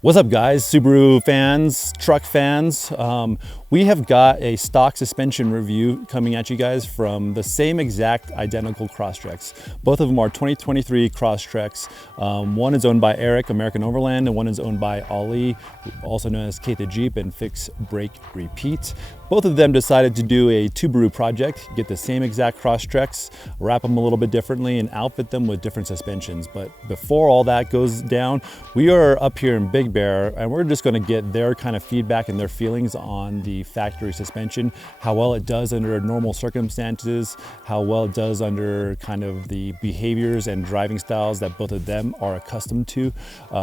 What's up guys, Subaru fans, truck fans. We have got a stock suspension review coming at you guys from the same exact identical Crosstreks. Both of them are 2023 Crosstreks. One is owned by Eric, American Overland, and one is owned by Ali, also known as Kate the Jeep and Fix, Break, Repeat. Both of them decided to do a Subaru project, get the same exact Crosstreks, wrap them a little bit differently and outfit them with different suspensions. But before all that goes down, we are up here in Big Bear and we're just gonna get their kind of feedback and their feelings on the factory suspension, how well it does under normal circumstances, how well it does under kind of the behaviors and driving styles that both of them are accustomed to.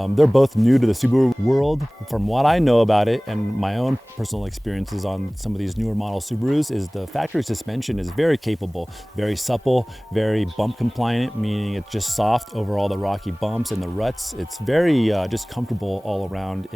They're both new to the Subaru world. From what I know about it and my own personal experiences on some of these newer model Subarus is the factory suspension is very capable, very supple, very bump compliant, meaning it's just soft over all the rocky bumps and the ruts. It's very just comfortable all around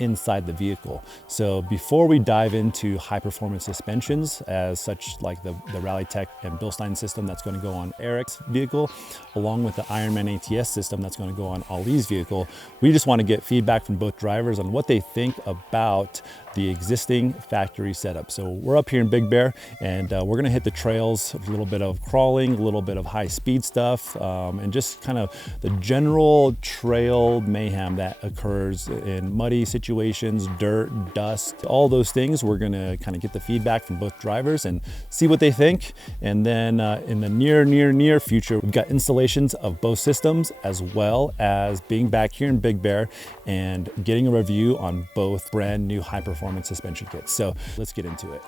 inside the vehicle. So before we dive into high performance suspensions as such like the Rallitek and Bilstein system that's going to go on Eric's vehicle, along with the Ironman ATS system that's going to go on Ali's vehicle, we just want to get feedback from both drivers on what they think about the existing factory setup. So we're up here in Big Bear and we're gonna hit the trails, a little bit of crawling, a little bit of high speed stuff, and just kind of the general trail mayhem that occurs in muddy situations, dirt, dust, all those things. We're gonna kind of get the feedback from both drivers and see what they think. And then in the near future, we've got installations of both systems as well as being back here in Big Bear and getting a review on both brand new high performance suspension kits. So let's get into it.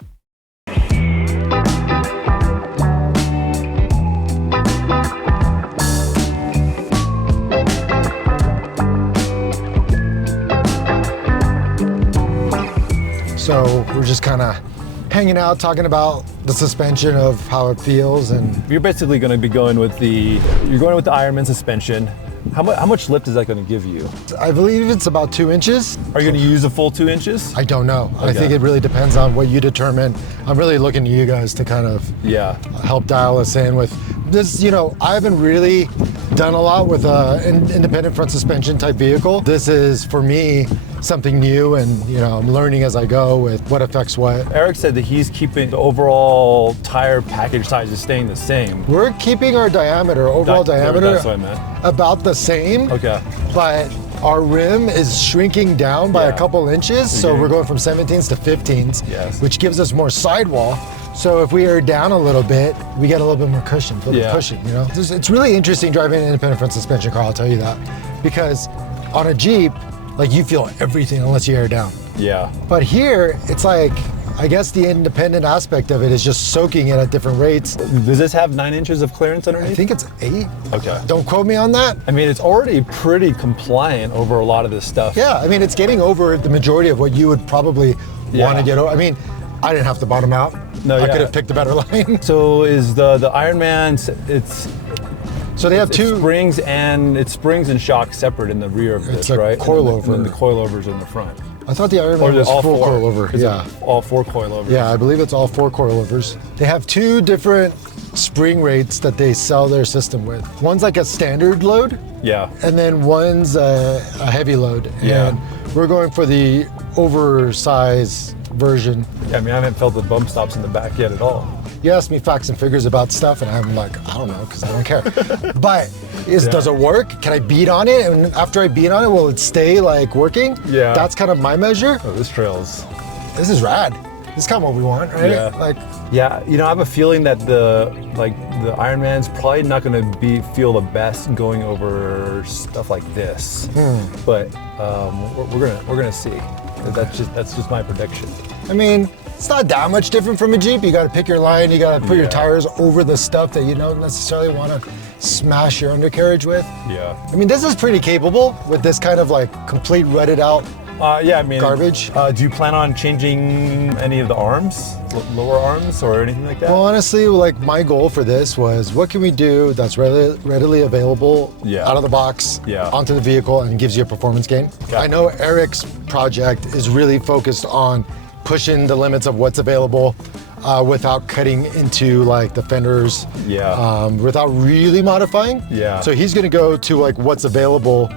So we're just kind of hanging out, talking about the suspension of how it feels, and you're basically going to be going with the Ironman suspension. How much lift is that going to give you? I believe it's about 2 inches. Are you going to use a full 2 inches? I don't know. Okay. I think it really depends on what you determine. I'm really looking to you guys to kind of help dial us in with this. You know, I haven't really done a lot with an independent front suspension type vehicle. This is, for me, something new, and you know, I'm learning as I go with what affects what. Eric said that he's keeping the overall tire package size is staying the same. We're keeping our diameter, overall diameter, that's what I meant. About the same. Okay. But our rim is shrinking down by a couple inches, so we're going from 17s to 15s, which gives us more sidewall. So if we are down a little bit, we get a little bit more cushion, you know? It's really interesting driving an independent front suspension car, I'll tell you that. Because on a Jeep, like you feel everything unless you air down. Yeah. But here, it's like, I guess the independent aspect of it is just soaking it at different rates. Does this have 9 inches of clearance underneath? I think it's 8. Okay. Don't quote me on that. I mean, it's already pretty compliant over a lot of this stuff. Yeah, I mean, it's getting over the majority of what you would probably want to get over. I mean, I didn't have to bottom out. No, I could have picked a better line. So is the Ironman, so they have two springs and shocks separate in the rear of this, right? Coilover. And then the coilovers in the front. I thought the Ironman was all full 4 coilover. Yeah, all 4 coilovers. Yeah, I believe it's all 4 coilovers. They have 2 different spring rates that they sell their system with. One's like a standard load. Yeah. And then one's a heavy load. And we're going for the oversized version. Yeah, I mean, I haven't felt the bump stops in the back yet at all. You ask me facts and figures about stuff, and I'm like, I don't know, because I don't care. But does it work? Can I beat on it? And after I beat on it, will it stay like working? Yeah. That's kind of my measure. Oh, This is rad. This is kind of what we want, right? Yeah. You know, I have a feeling that the Ironman's probably not going to feel the best going over stuff like this. But we're gonna see. That's just my prediction. I mean, it's not that much different from a Jeep. You got to pick your line. You got to put your tires over the stuff that you don't necessarily want to smash your undercarriage with. Yeah. I mean, this is pretty capable with this kind of like complete rutted out garbage. Do you plan on changing any of the arms, lower arms or anything like that? Well, honestly, like my goal for this was what can we do that's readily available out of the box onto the vehicle and gives you a performance gain. I know Eric's project is really focused on pushing the limits of what's available without cutting into like the fenders, without really modifying. So he's gonna go to like what's available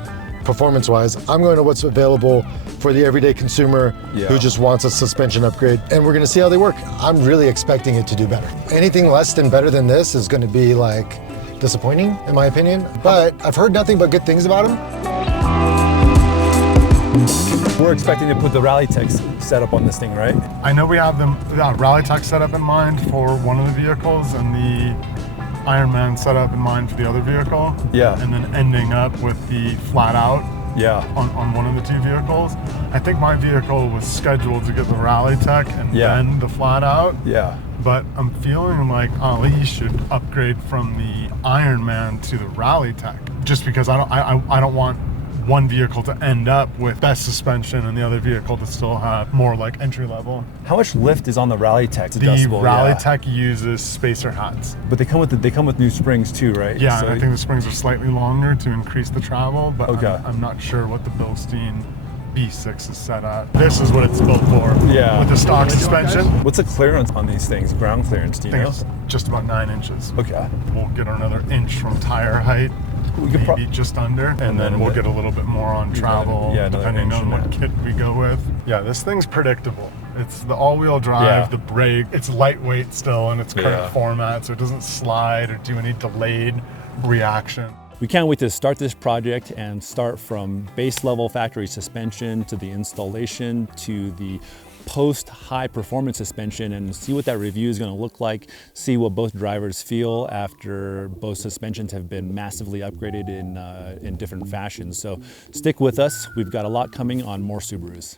performance-wise. I'm going to what's available for the everyday consumer who just wants a suspension upgrade, and we're going to see how they work. I'm really expecting it to do better. Anything less than better than this is going to be like disappointing, in my opinion, but I've heard nothing but good things about them. We're expecting to put the Rallitek setup on this thing, right? I know we have the Rallitek setup in mind for one of the vehicles and the Ironman setup in mind for the other vehicle. Yeah. And then ending up with the flat out on one of the two vehicles. I think my vehicle was scheduled to get the Rallitek and then the flat out. Yeah. But I'm feeling like Ali should upgrade from the Ironman to the Rallitek, just because I don't want one vehicle to end up with best suspension and the other vehicle to still have more like entry level. How much lift is on the Rallitek? The Rallitek uses spacer hats, but they come with new springs too, right? Yeah, so and I think the springs are slightly longer to increase the travel, but I'm not sure what the Bilstein B6 is set at. This is what it's built for. Yeah, with the stock suspension. What's the clearance on these things? Ground clearance? Do you know? It's just about 9 inches. Okay. We'll get another inch from tire height. Maybe just under, and then we'll get a little bit more on travel, depending on what kit we go with. Yeah, this thing's predictable. It's the all-wheel drive, the brake. It's lightweight still in its current format, so it doesn't slide or do any delayed reaction. We can't wait to start this project and start from base level factory suspension to the installation to the post high performance suspension and see what that review is going to look like, see what both drivers feel after both suspensions have been massively upgraded in different fashions. So stick with us. We've got a lot coming on more Subarus.